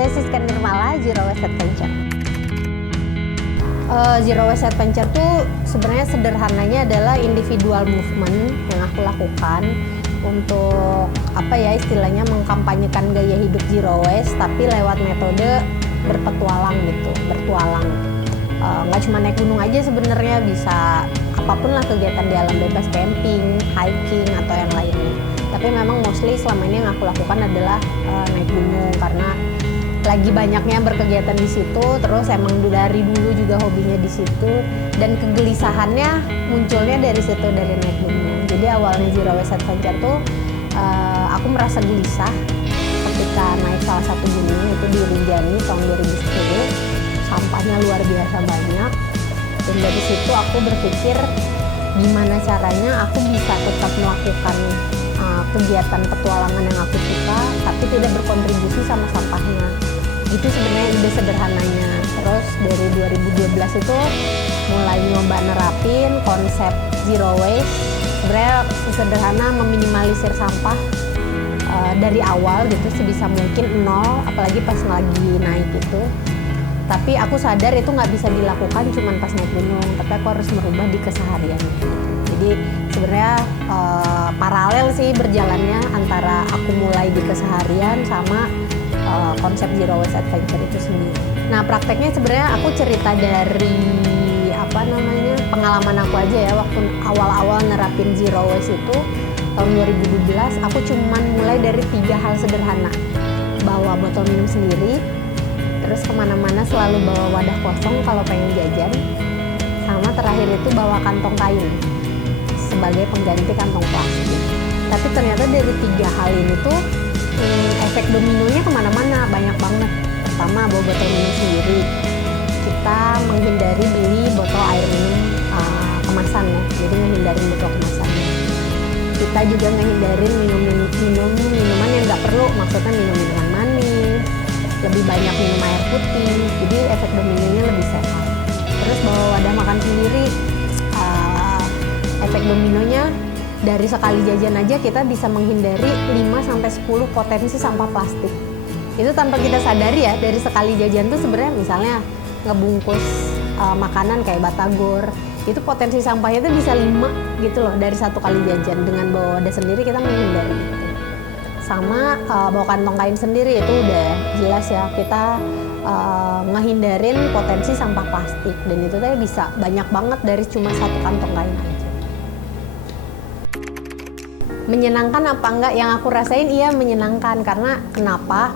Saya Siska Nirmala, Zero Waste Adventure. Zero Waste Adventure tuh sebenarnya sederhananya adalah individual movement yang aku lakukan untuk istilahnya mengkampanyekan gaya hidup zero waste tapi lewat metode berpetualang gitu, bertualang. Nggak cuma naik gunung aja sebenarnya, bisa apapun lah kegiatan di alam bebas, camping, hiking atau yang lainnya. Tapi memang mostly selama ini yang aku lakukan adalah naik gunung karena lagi banyaknya berkegiatan di situ, terus emang dari dulu juga hobinya di situ dan kegelisahannya munculnya dari situ, dari naik gunung. Jadi awalnya Zero Waste Adventure tuh aku merasa gelisah ketika naik salah satu gunung itu di Rinjani tahun 2010. Sampahnya luar biasa banyak, dan dari situ aku berpikir gimana caranya aku bisa tetap melakukan kegiatan petualangan yang aku suka tapi tidak berkontribusi sama sampahnya. Itu sebenarnya ide sederhananya. Terus dari 2012 itu mulai nyoba nerapin konsep zero waste. Sebenarnya sederhana, meminimalisir sampah dari awal gitu sebisa mungkin nol, apalagi pas lagi naik itu. Tapi aku sadar itu nggak bisa dilakukan cuma pas naik gunung, tapi aku harus merubah di keseharian. Jadi sebenarnya paralel sih berjalannya antara aku mulai di keseharian sama konsep Zero Waste Adventure itu sendiri. Nah prakteknya sebenarnya aku cerita dari pengalaman aku aja ya, waktu awal-awal nerapin Zero Waste itu tahun 2012, aku cuman mulai dari 3 hal sederhana. Bawa botol minum sendiri, terus kemana-mana selalu bawa wadah kosong kalau pengen jajan, sama terakhir itu bawa kantong kain sebagai pengganti kantong plastik. Tapi ternyata dari 3 hal ini tuh efek dominonya kemana-mana, banyak banget. Pertama, bawa botol minum sendiri, kita menghindari beli botol air minum kemasan ya, jadi menghindarin botol kemasan. Kita juga ngehindarin minuman yang nggak perlu, maksudnya minuman manis, lebih banyak minum air putih, jadi efek dominonya lebih sehat. Terus bawa wadah makan sendiri, efek dominonya dari sekali jajan aja kita bisa menghindari 5-10 potensi sampah plastik. Itu tanpa kita sadari ya, dari sekali jajan tuh sebenarnya misalnya ngebungkus makanan kayak batagor, itu potensi sampahnya tuh bisa 5 gitu loh dari satu kali jajan. Dengan bawa wadah sendiri kita menghindari itu. Sama bawa kantong kain sendiri itu udah jelas ya, kita ngehindarin potensi sampah plastik, dan itu tadi bisa banyak banget dari cuma satu kantong kain aja. Menyenangkan apa enggak? Yang aku rasain iya menyenangkan, karena kenapa?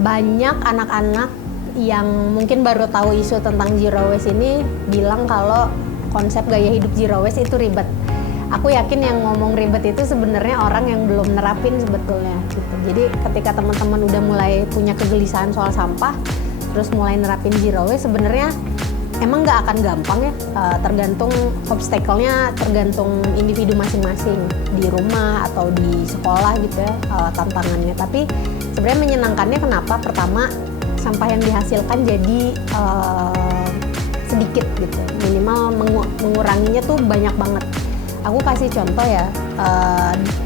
Banyak anak-anak yang mungkin baru tahu isu tentang zero waste ini bilang kalau konsep gaya hidup zero waste itu ribet. Aku yakin yang ngomong ribet itu sebenarnya orang yang belum nerapin sebetulnya gitu. Jadi ketika teman-teman udah mulai punya kegelisahan soal sampah, terus mulai nerapin zero waste, sebenarnya emang nggak akan gampang ya. Tergantung obstacle-nya, tergantung individu masing-masing di rumah atau di sekolah gitu ya, tantangannya. Tapi sebenarnya menyenangkannya kenapa? Pertama, sampah yang dihasilkan jadi sedikit gitu, minimal menguranginya tuh banyak banget. Aku kasih contoh ya,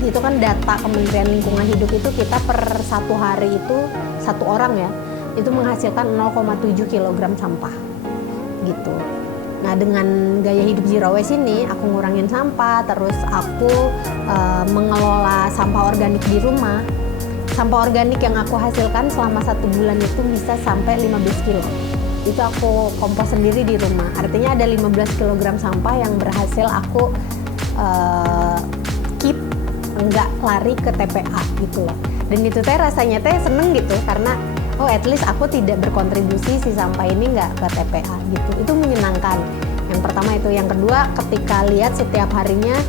itu kan data Kementerian Lingkungan Hidup itu kita per satu hari itu, satu orang ya, itu menghasilkan 0,7 kg sampah gitu. Nah dengan gaya hidup zero waste ini, aku ngurangin sampah, terus aku mengelola sampah organik di rumah. Sampah organik yang aku hasilkan selama 1 bulan itu bisa sampai 15 kilo. Itu aku kompos sendiri di rumah. Artinya ada 15 kg sampah yang berhasil aku keep, nggak lari ke TPA gitu loh. Dan itu teh rasanya teh seneng gitu, karena at least aku tidak berkontribusi, si sampah ini nggak ke TPA gitu. Itu menyenangkan. Yang pertama itu. Yang kedua, ketika lihat setiap harinya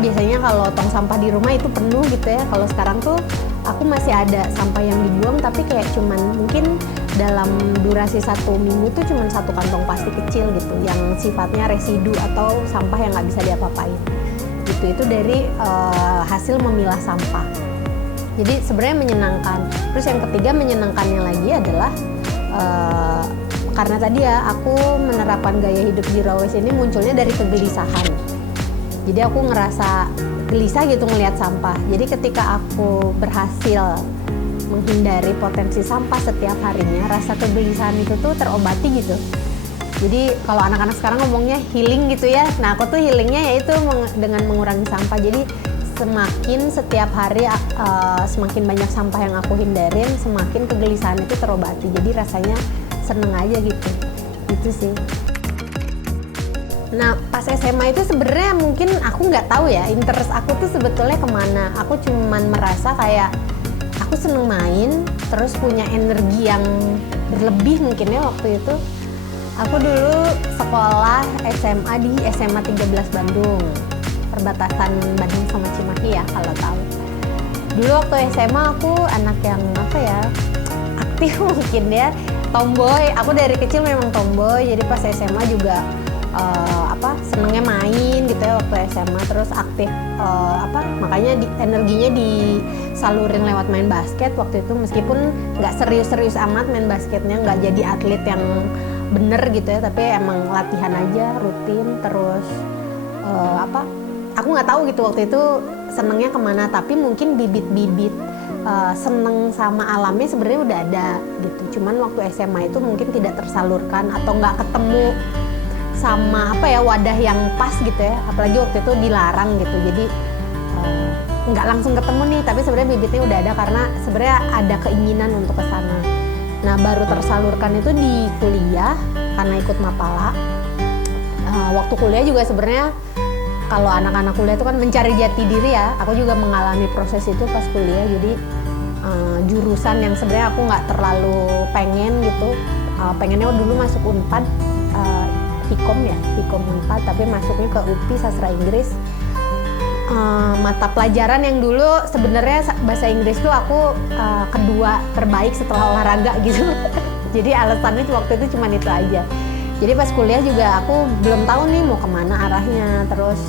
biasanya kalau tong sampah di rumah itu penuh gitu ya. Kalau sekarang tuh aku masih ada sampah yang dibuang, tapi kayak cuman mungkin dalam durasi 1 minggu tuh cuman 1 kantong plastik kecil gitu, yang sifatnya residu atau sampah yang nggak bisa diapa-apain gitu. Itu dari hasil memilah sampah. Jadi sebenarnya menyenangkan. Terus yang ketiga menyenangkannya lagi adalah karena tadi ya aku menerapkan gaya hidup zero waste ini munculnya dari kegelisahan. Jadi aku ngerasa gelisah gitu ngelihat sampah. Jadi ketika aku berhasil menghindari potensi sampah setiap harinya, rasa kegelisahan itu tuh terobati gitu. Jadi kalau anak-anak sekarang ngomongnya healing gitu ya, nah aku tuh healingnya yaitu dengan mengurangi sampah. Jadi semakin setiap hari semakin banyak sampah yang aku hindarin, semakin kegelisahan itu terobati. Jadi rasanya seneng aja gitu, gitu sih. Nah pas SMA itu sebenarnya mungkin aku nggak tahu ya interest aku tuh sebetulnya kemana. Aku cuman merasa kayak aku seneng main, terus punya energi yang berlebih mungkin ya waktu itu. Aku dulu sekolah SMA di SMA 13 Bandung, perbatasan Bandung sama Cimahi ya kalau tahu. Dulu waktu SMA aku anak yang apa ya, aktif mungkin ya, tomboy. Aku dari kecil memang tomboy, jadi pas SMA juga senengnya main gitu ya waktu SMA, terus aktif makanya energinya disalurin lewat main basket waktu itu, meskipun nggak serius-serius amat main basketnya, nggak jadi atlet yang bener gitu ya, tapi emang latihan aja rutin. Terus aku nggak tahu gitu waktu itu senengnya kemana, tapi mungkin bibit-bibit seneng sama alamnya sebenarnya udah ada gitu, cuman waktu SMA itu mungkin tidak tersalurkan atau nggak ketemu sama wadah yang pas gitu ya, apalagi waktu itu dilarang gitu, jadi nggak langsung ketemu nih, tapi sebenarnya bibitnya udah ada karena sebenarnya ada keinginan untuk ke sana. Nah baru tersalurkan itu di kuliah karena ikut Mapala. Waktu kuliah juga sebenarnya kalau anak-anak kuliah itu kan mencari jati diri ya, aku juga mengalami proses itu pas kuliah. Jadi jurusan yang sebenarnya aku nggak terlalu pengen gitu, pengennya dulu masuk Unpad, Hikom Unpad, tapi masuknya ke UPI Sastra Inggris. Mata pelajaran yang dulu sebenarnya bahasa Inggris tuh aku kedua terbaik setelah olahraga gitu. Jadi alasannya waktu itu cuma itu aja. Jadi pas kuliah juga aku belum tahu nih mau kemana arahnya. Terus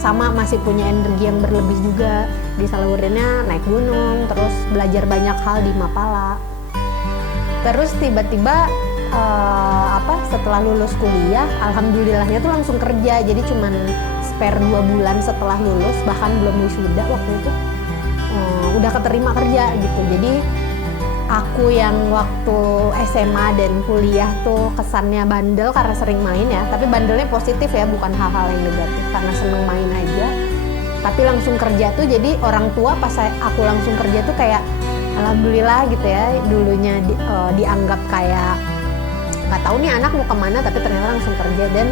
sama masih punya energi yang berlebih juga, disalurinnya naik gunung, terus belajar banyak hal di Mapala. Terus tiba-tiba setelah lulus kuliah, alhamdulillahnya tuh langsung kerja. Jadi cuman spare 2 bulan setelah lulus, bahkan belum wisuda waktu itu, udah keterima kerja gitu. Jadi aku yang waktu SMA dan kuliah tuh kesannya bandel karena sering main ya, tapi bandelnya positif ya, bukan hal-hal yang negatif, karena seneng main aja. Tapi langsung kerja tuh jadi orang tua pas aku langsung kerja tuh kayak alhamdulillah gitu ya, dulunya dianggap kayak nggak tahu nih anak mau kemana, tapi ternyata langsung kerja. Dan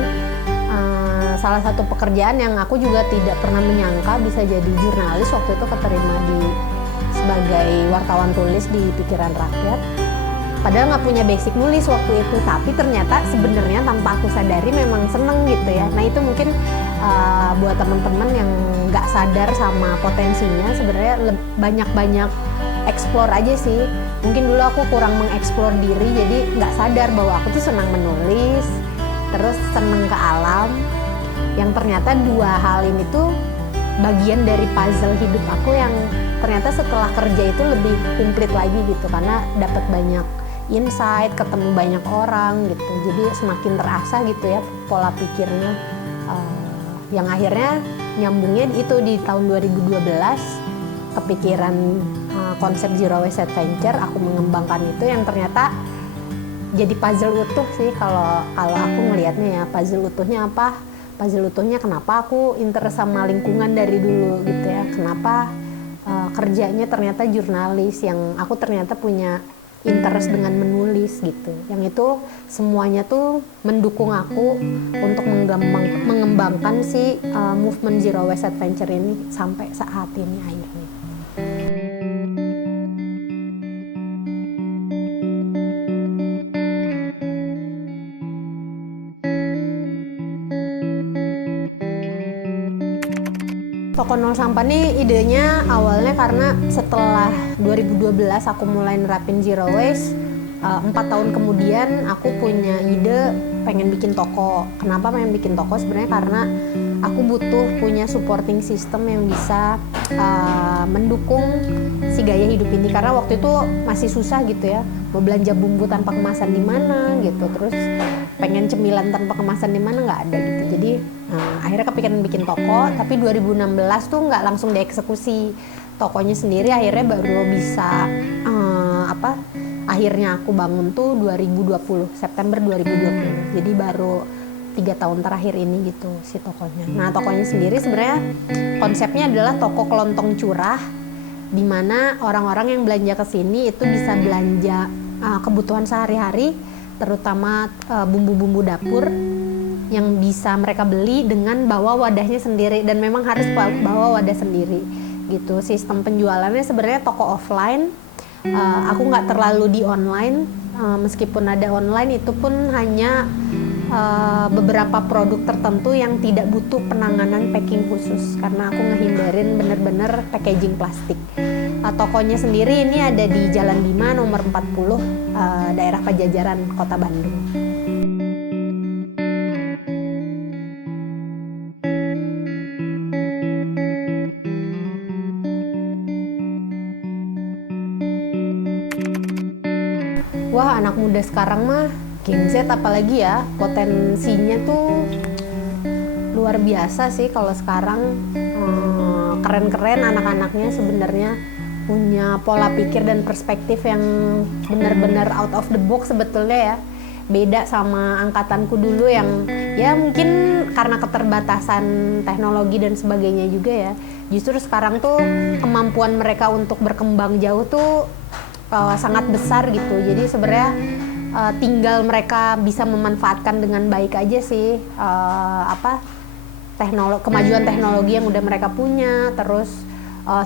salah satu pekerjaan yang aku juga tidak pernah menyangka bisa jadi jurnalis, waktu itu keterima sebagai wartawan tulis di Pikiran Rakyat. Padahal nggak punya basic nulis waktu itu, tapi ternyata sebenarnya tanpa aku sadari memang seneng gitu ya. Nah itu mungkin buat teman-teman yang nggak sadar sama potensinya, sebenarnya banyak-banyak explore aja sih. Mungkin dulu aku kurang mengeksplor diri, jadi nggak sadar bahwa aku tuh senang menulis, terus seneng ke alam, yang ternyata dua hal ini tuh bagian dari puzzle hidup aku yang ternyata setelah kerja itu lebih komplit lagi gitu, karena dapat banyak insight, ketemu banyak orang gitu, jadi semakin terasa gitu ya pola pikirnya, yang akhirnya nyambungnya itu di tahun 2012 kepikiran konsep Zero Waste Adventure, aku mengembangkan itu yang ternyata jadi puzzle utuh sih kalau aku ngelihatnya ya. Puzzle utuhnya apa? Puzzle utuhnya kenapa aku interest sama lingkungan dari dulu gitu ya, kenapa kerjanya ternyata jurnalis, yang aku ternyata punya interest dengan menulis gitu, yang itu semuanya tuh mendukung aku untuk mengembangkan si movement Zero Waste Adventure ini sampai saat ini akhirnya. Toko Nol Sampah nih idenya awalnya karena setelah 2012 aku mulai nerapin Zero Waste, 4 tahun kemudian aku punya ide pengen bikin toko. Kenapa pengen bikin toko? Sebenarnya karena aku butuh punya supporting system yang bisa mendukung si gaya hidup ini, karena waktu itu masih susah gitu ya, mau belanja bumbu tanpa kemasan di mana gitu, terus pengen cemilan tanpa kemasan di mana nggak ada gitu. Jadi akhirnya kepikiran bikin toko, tapi 2016 tuh nggak langsung dieksekusi. tokonya sendiri akhirnya baru bisa akhirnya aku bangun tuh 2020, September 2020. Jadi baru 3 tahun terakhir ini gitu si tokonya. Nah, tokonya sendiri sebenarnya konsepnya adalah toko kelontong curah, di mana orang-orang yang belanja ke sini itu bisa belanja kebutuhan sehari-hari, terutama bumbu-bumbu dapur yang bisa mereka beli dengan bawa wadahnya sendiri, dan memang harus bawa wadah sendiri gitu. Sistem penjualannya sebenarnya toko offline. Aku nggak terlalu di online, meskipun ada online itu pun hanya beberapa produk tertentu yang tidak butuh penanganan packing khusus, karena aku ngehindarin bener-bener packaging plastik. Tokonya sendiri ini ada di Jalan Bima nomor 40, daerah Pajajaran, Kota Bandung. Wah, anak muda sekarang mah Gen Z apalagi ya, potensinya tuh luar biasa sih kalau sekarang. Keren-keren anak-anaknya sebenarnya, punya pola pikir dan perspektif yang benar-benar out of the box sebetulnya ya. Beda sama angkatanku dulu yang ya mungkin karena keterbatasan teknologi dan sebagainya juga ya. Justru sekarang tuh kemampuan mereka untuk berkembang jauh tuh sangat besar gitu. Jadi sebenarnya tinggal mereka bisa memanfaatkan dengan baik aja sih kemajuan teknologi yang udah mereka punya. Terus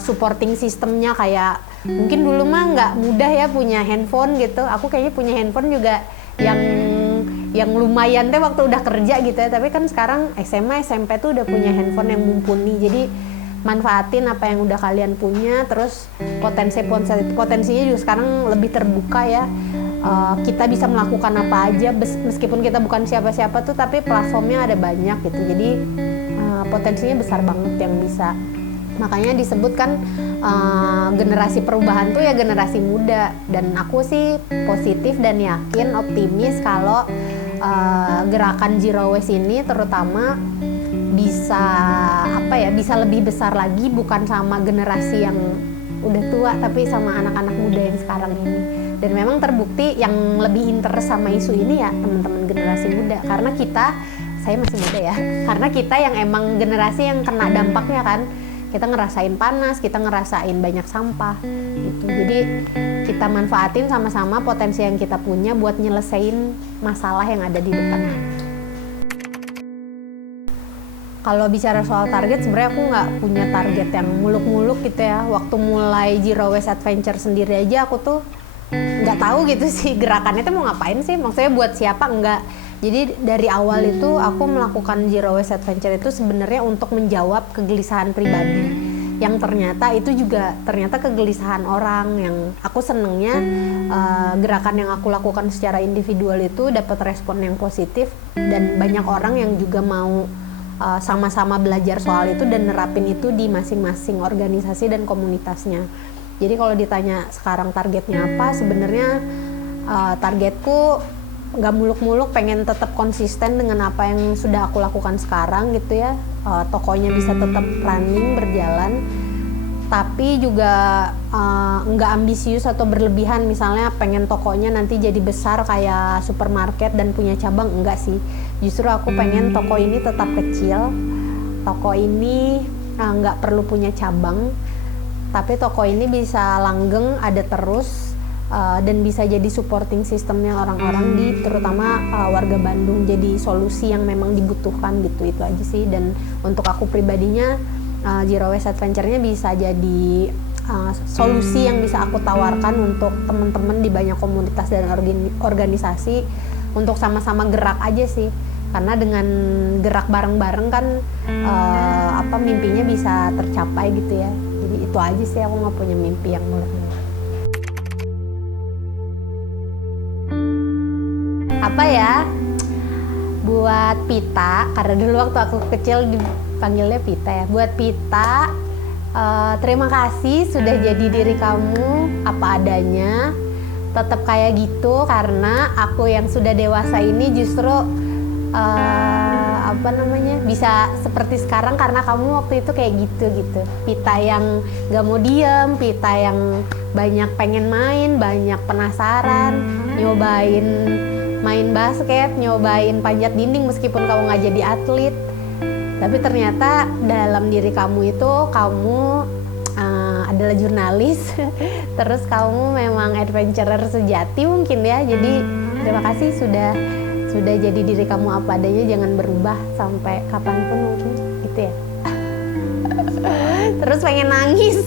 supporting sistemnya, kayak mungkin dulu mah nggak mudah ya punya handphone gitu. Aku kayaknya punya handphone juga yang lumayan deh waktu udah kerja gitu ya. Tapi kan sekarang SMA SMP tuh udah punya handphone yang mumpuni. Jadi manfaatin apa yang udah kalian punya. Terus potensinya juga sekarang lebih terbuka ya. Kita bisa melakukan apa aja meskipun kita bukan siapa-siapa tuh, tapi platformnya ada banyak gitu. Jadi potensinya besar banget yang bisa. Makanya disebut kan generasi perubahan tuh ya generasi muda. Dan aku sih positif dan yakin, optimis kalau gerakan Zero Waste ini terutama bisa lebih besar lagi, bukan sama generasi yang udah tua, tapi sama anak-anak muda yang sekarang ini. Dan memang terbukti yang lebih interest sama isu ini ya teman-teman generasi muda, karena saya masih muda ya, karena kita yang emang generasi yang kena dampaknya kan. Kita ngerasain panas, kita ngerasain banyak sampah gitu. Jadi kita manfaatin sama-sama potensi yang kita punya buat nyelesain masalah yang ada di depan. Kalau bicara soal target, sebenarnya aku nggak punya target yang muluk-muluk gitu ya. Waktu mulai Zero Waste Adventure sendiri aja aku tuh nggak tahu gitu sih gerakannya tuh mau ngapain sih, maksudnya buat siapa, enggak. Jadi dari awal itu aku melakukan Zero Waste Adventure itu sebenarnya untuk menjawab kegelisahan pribadi, yang ternyata kegelisahan orang. Yang aku senengnya gerakan yang aku lakukan secara individual itu dapat respon yang positif, dan banyak orang yang juga mau sama-sama belajar soal itu dan nerapin itu di masing-masing organisasi dan komunitasnya. Jadi kalau ditanya sekarang targetnya apa, sebenarnya targetku nggak muluk-muluk, pengen tetap konsisten dengan apa yang sudah aku lakukan sekarang gitu ya. Tokonya bisa tetap running, berjalan, tapi juga nggak ambisius atau berlebihan. Misalnya pengen tokonya nanti jadi besar kayak supermarket dan punya cabang, enggak sih. Justru aku pengen toko ini tetap kecil, toko ini nggak perlu punya cabang, tapi toko ini bisa langgeng, ada terus, dan bisa jadi supporting sistemnya orang-orang terutama warga Bandung, jadi solusi yang memang dibutuhkan gitu. Itu aja sih. Dan untuk aku pribadinya, Zero Waste Adventure-nya bisa jadi solusi yang bisa aku tawarkan untuk teman-teman di banyak komunitas dan organisasi untuk sama-sama gerak aja sih. Karena dengan gerak bareng-bareng kan mimpinya bisa tercapai gitu ya. Jadi itu aja sih, aku nggak punya mimpi yang muluk-muluk. Apa ya, buat Pita, karena dulu waktu aku kecil dipanggilnya Pita ya. Buat Pita, terima kasih sudah jadi diri kamu apa adanya, tetap kayak gitu, karena aku yang sudah dewasa ini justru bisa seperti sekarang karena kamu waktu itu kayak gitu. Pita yang gak mau diem, Pita yang banyak pengen main, banyak penasaran, nyobain main basket, nyobain panjat dinding meskipun kamu gak jadi atlet. Tapi ternyata dalam diri kamu itu kamu adalah jurnalis. Terus kamu memang adventurer sejati mungkin ya. Jadi terima kasih sudah jadi diri kamu apa adanya, jangan berubah sampai kapanpun mungkin gitu ya. Terus pengen nangis.